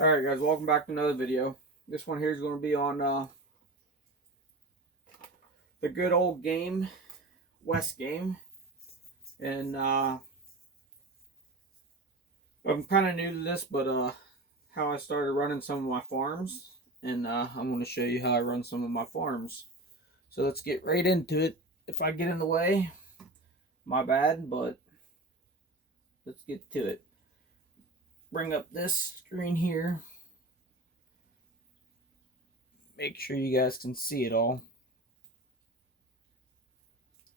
Alright guys, welcome back to another video. This one here is going to be on the good old game, West game. And I'm kind of new to this, but how I started running some of my farms. And I'm going to show you how I run some of my farms. So let's get right into it. If I get in the way, my bad, but let's get to it. Bring up this screen here. Make sure you guys can see it all.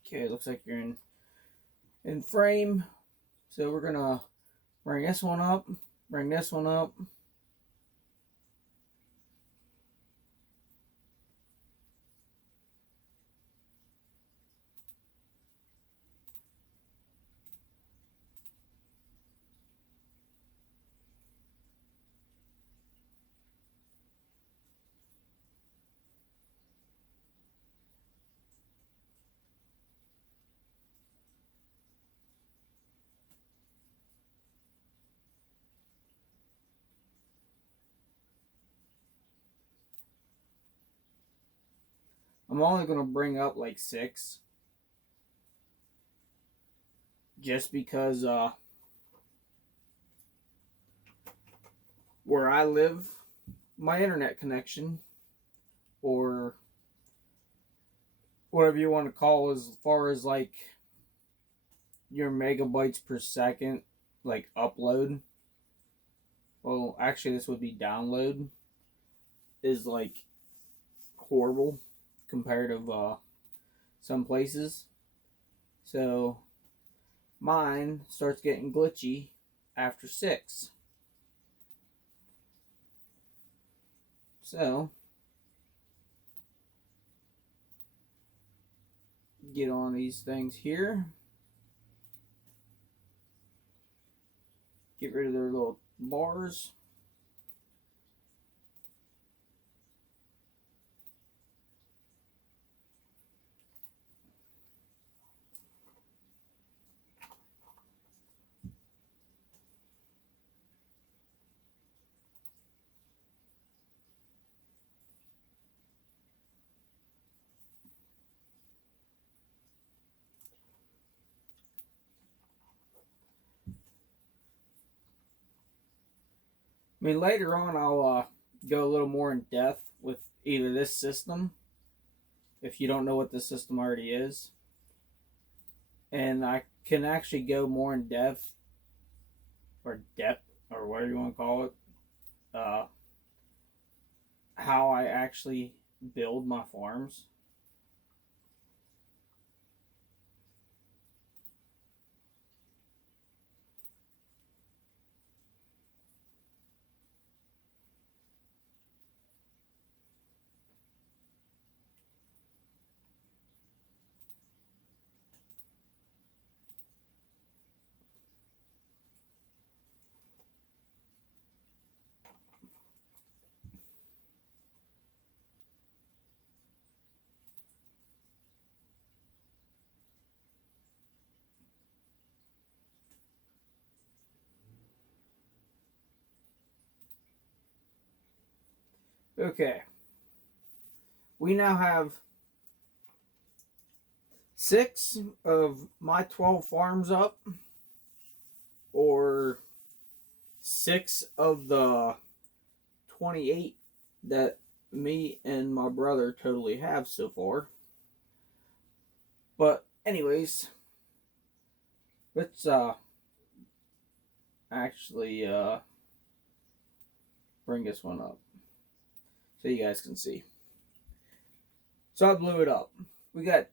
Okay, it looks like you're in frame. So we're gonna bring this one up, bring this one up. I'm only gonna bring up like 6. Just because where I live, my internet connection, or whatever you want to call, as far as like your megabytes per second, like upload. Well, actually, this would be download. Is like horrible compared to some places. So mine starts getting glitchy after 6. So get on these things here. Get rid of their little bars. I mean, later on, I'll go a little more in depth with either this system, if you don't know what this system already is, and I can actually go more in depth, or whatever you want to call it, uh, how I actually build my farms. Okay, we now have 6 of my 12 farms up, or 6 of the 28 that me and my brother totally have so far. But anyways, let's actually bring this one up so you guys can see. So I blew it up. We got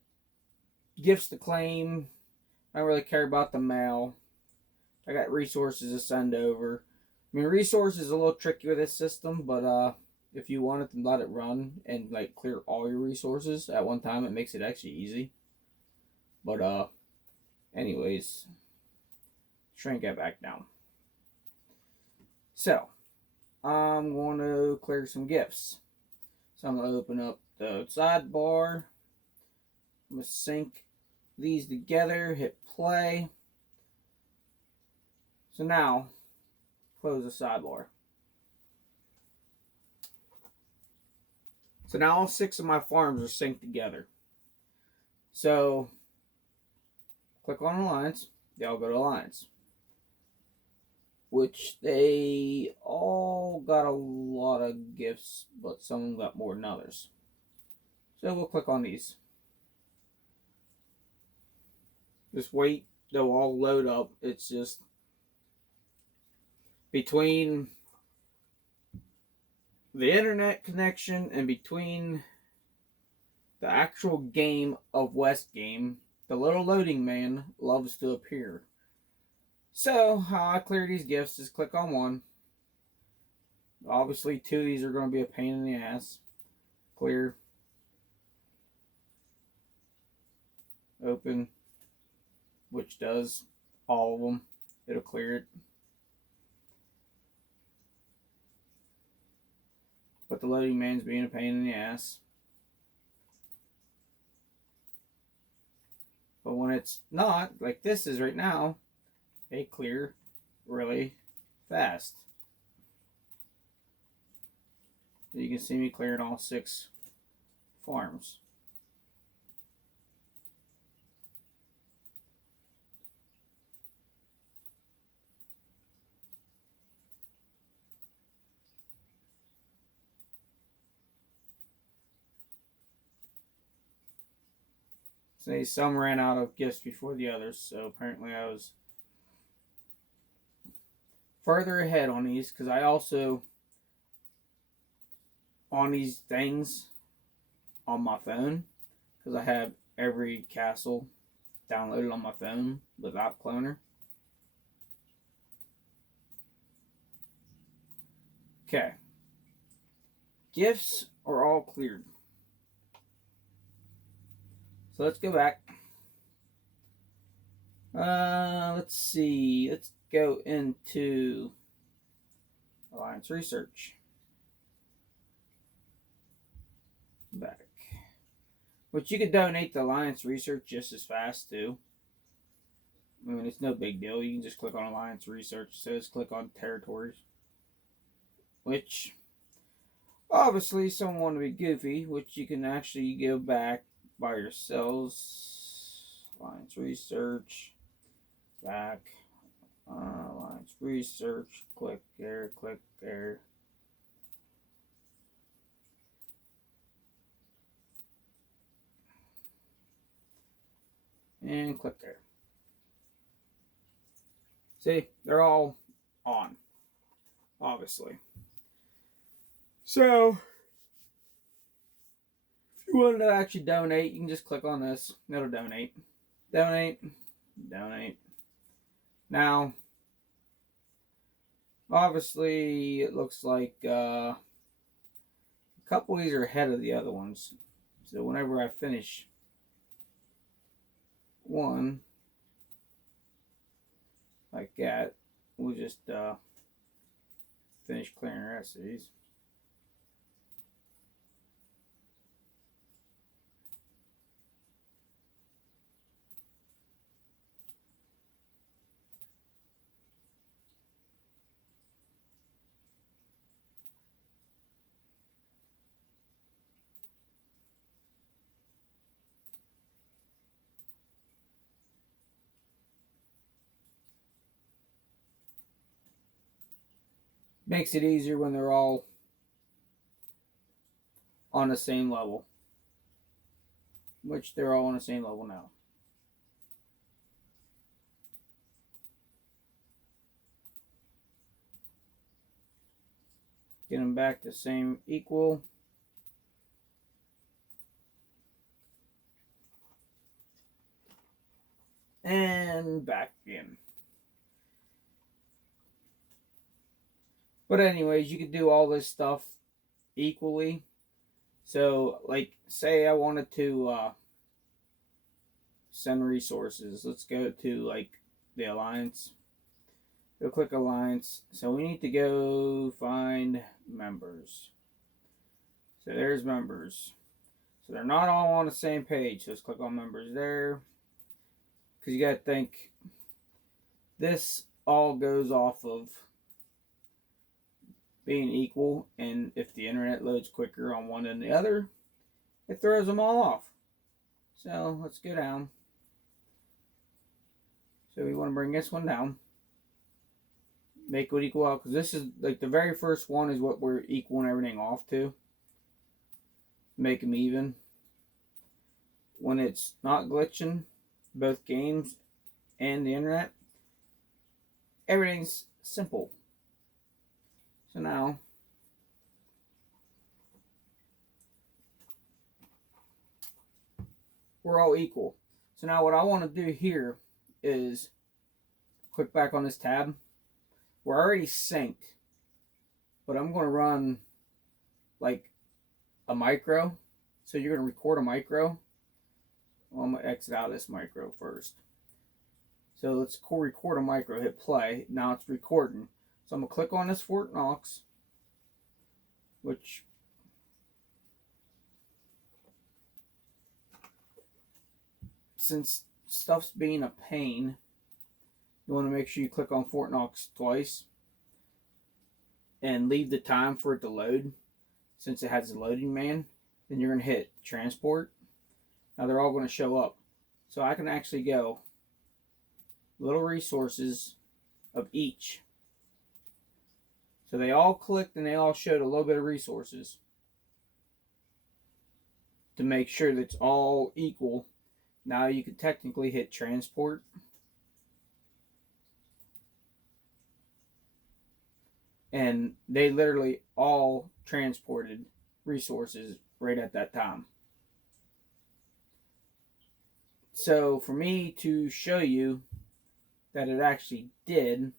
gifts to claim. I don't really care about the mail. I got resources to send over. I mean, resources is a little tricky with this system, but if you want it to let it run and like clear all your resources at one time, it makes it actually easy. But anyways, shrink it back down. So I'm going to clear some gifts. So I'm going to open up the sidebar. I'm going to sync these together, hit play. So now, close the sidebar. So now all 6 of my farms are synced together. So click on Alliance. They all go to Alliance. Which they all got a lot of gifts, but some of them got more than others. So we'll click on these. Just wait, they'll all load up. It's just between the internet connection and between the actual game of West Game, the little loading man loves to appear. So how I clear these gifts is click on one. Obviously 2 of these are going to be a pain in the ass. Clear. Open. Which does all of them. It'll clear it. But the loading man's being a pain in the ass. But when it's not, like this is right now, they clear really fast. So you can see me clearing all 6 farms. Say some ran out of gifts before the others, so apparently I was further ahead on these because I also on these things on my phone because I have every castle downloaded on my phone without cloner. Okay. Gifts are all cleared. So let's go back. Let's see. Let's go into Alliance Research. Back. Which you could donate to Alliance Research just as fast too. I mean, it's no big deal. You can just click on Alliance Research. So just click on Territories. Which, obviously, someone want to be goofy, which you can actually go back by yourselves. Alliance Research. Back. Alliance Research. Click there, click there. And click there. See, they're all on, obviously. So, if you wanted to actually donate, you can just click on this. It'll donate. Donate. Donate. Now, obviously, it looks like a couple of these are ahead of the other ones. So, whenever I finish one, like that, we'll just finish clearing the rest of these. Makes it easier when they're all on the same level. Which they're all on the same level now. Get them back to same equal. And back in. But anyways, you could do all this stuff equally. So, like, say I wanted to send resources. Let's go to, like, the Alliance. Go click Alliance. So we need to go find members. So there's members. So they're not all on the same page. So let's click on members there. Because you got to think, this all goes off of being equal, and if the internet loads quicker on one than the other, it throws them all off. So let's go down. So we want to bring this one down. Make it equal out, because this is like the very first one is what we're equaling everything off to. Make them even. When it's not glitching, both games and the internet, everything's simple. So now we're all equal. So now what I want to do here is click back on this tab. We're already synced, but I'm going to run like a micro. So you're going to record a micro. Well, I'm going to exit out of this micro first. So let's record a micro, hit play. Now it's recording. So I'm going to click on this Fort Knox, which since stuff's being a pain, you want to make sure you click on Fort Knox twice and leave the time for it to load. Since it has a loading man, then you're going to hit transport. Now they're all going to show up. So I can actually go little resources of each. So they all clicked and they all showed a little bit of resources to make sure that it's all equal. Now you can technically hit transport. And they literally all transported resources right at that time. So for me to show you that it actually did,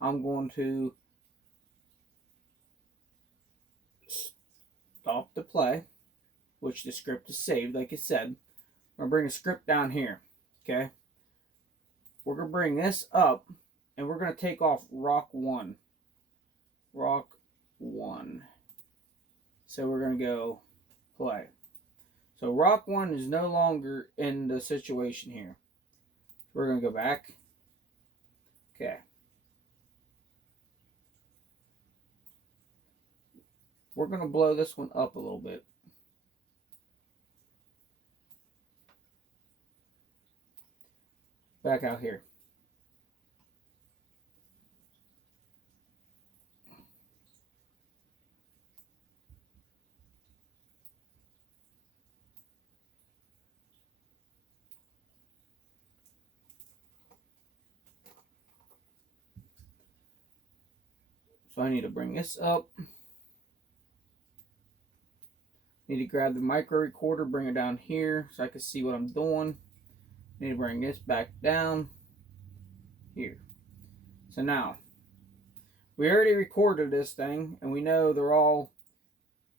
I'm going to stop the play, which the script is saved, like I said. I'm going to bring the script down here, okay? We're going to bring this up, and we're going to take off rock 1. Rock 1. So we're going to go play. So rock 1 is no longer in the situation here. We're going to go back. Okay. We're going to blow this one up a little bit. Back out here. So I need to bring this up. Need to grab the micro recorder, bring it down here so I can see what I'm doing. Need to bring this back down here. So now, we already recorded this thing, and we know they're all,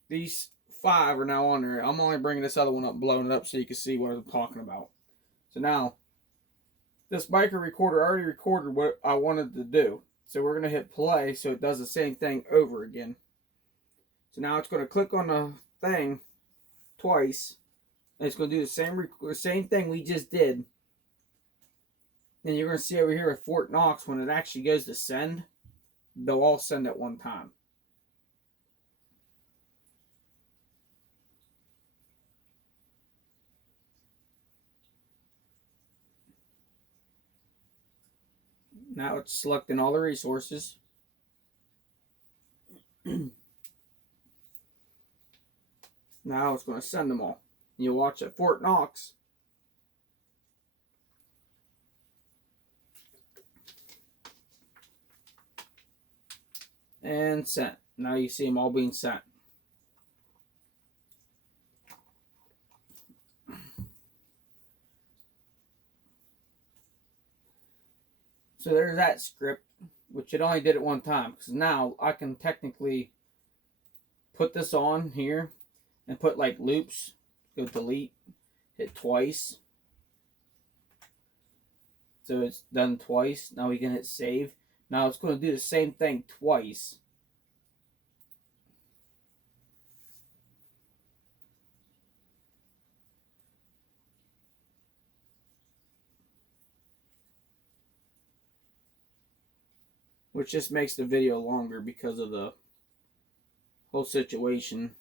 these 5 are now on there. I'm only bringing this other one up, blowing it up so you can see what I'm talking about. So now, this micro recorder already recorded what I wanted to do. So we're going to hit play so it does the same thing over again. So now it's going to click on the thing twice, and it's going to do the same thing we just did. And you're going to see over here with Fort Knox, when it actually goes to send, they'll all send at one time. Now it's selecting all the resources. Now it's going to send them all. You watch at Fort Knox. And sent. Now you see them all being sent. So there's that script, which it only did it one time. Because now I can technically put this on here and put like loops. Go delete, hit twice. So it's done twice. Now we can hit save. Now it's going to do the same thing twice. Which just makes the video longer because of the whole situation.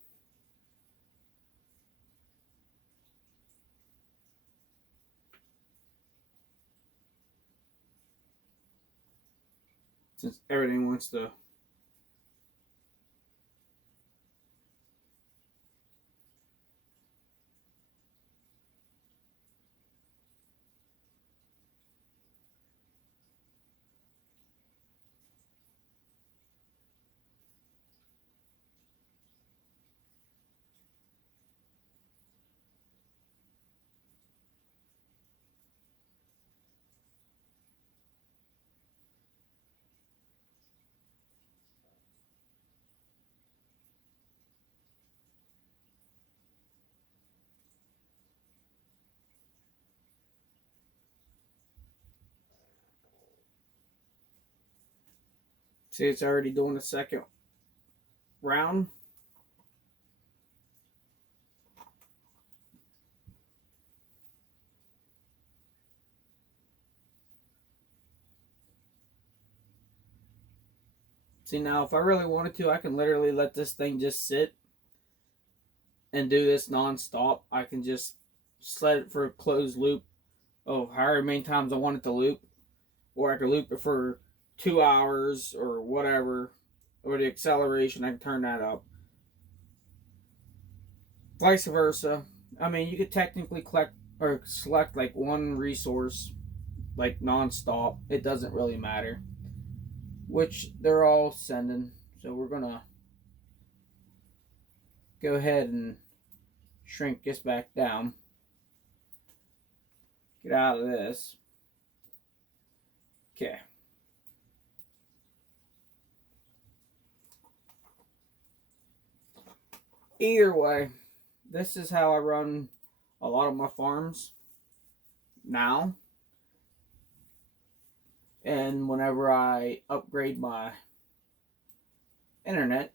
Since everything wants to. See, it's already doing the second round. See, now if I really wanted to, I can literally let this thing just sit and do this non-stop. I can just set it for a closed loop of however many times I want it to loop, or I could loop it for 2 hours or whatever, or the acceleration, I can turn that up. Vice versa. I mean, you could technically collect or select like one resource, like non-stop. It doesn't really matter, which they're all sending. So we're gonna go ahead and shrink this back down. Get out of this. Okay. Either way, this is how I run a lot of my farms now. And whenever I upgrade my internet,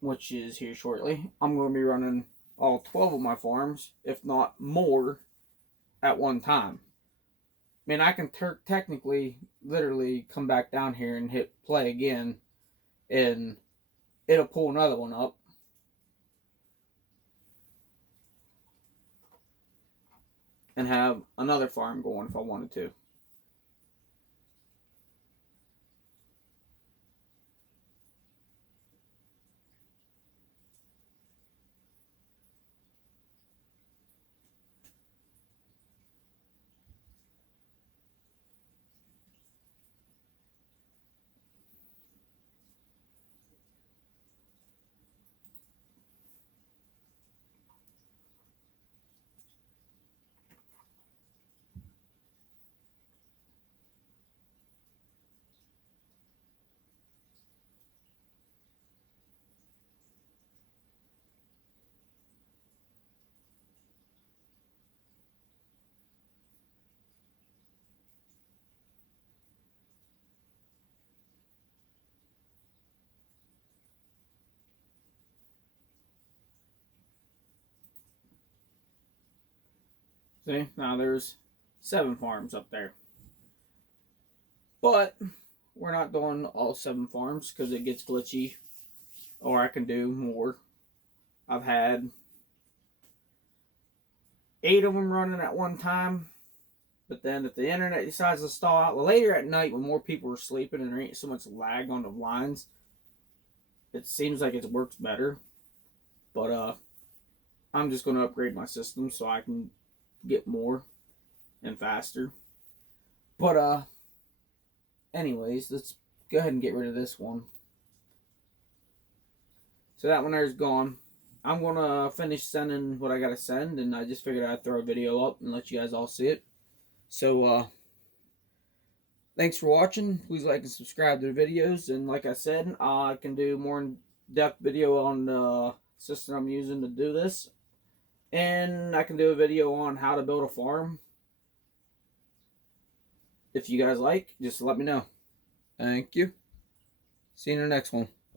which is here shortly, I'm going to be running all 12 of my farms, if not more, at one time. I mean, I can technically, literally come back down here and hit play again, and it'll pull another one up. And have another farm going if I wanted to. See, now there's 7 farms up there. But we're not doing all 7 farms because it gets glitchy. Or I can do more. I've had 8 of them running at one time. But then if the internet decides to stall out later at night when more people are sleeping and there ain't so much lag on the lines, it seems like it works better. But I'm just going to upgrade my system so I can get more and faster. But anyways, let's go ahead and get rid of this one. So that one there's gone. I'm going to finish sending what I got to send, and I just figured I'd throw a video up and let you guys all see it. So, thanks for watching. Please like and subscribe to the videos. And like I said, I can do more in-depth video on the system I'm using to do this. And I can do a video on how to build a farm. If you guys like, just let me know. Thank you. See you in the next one.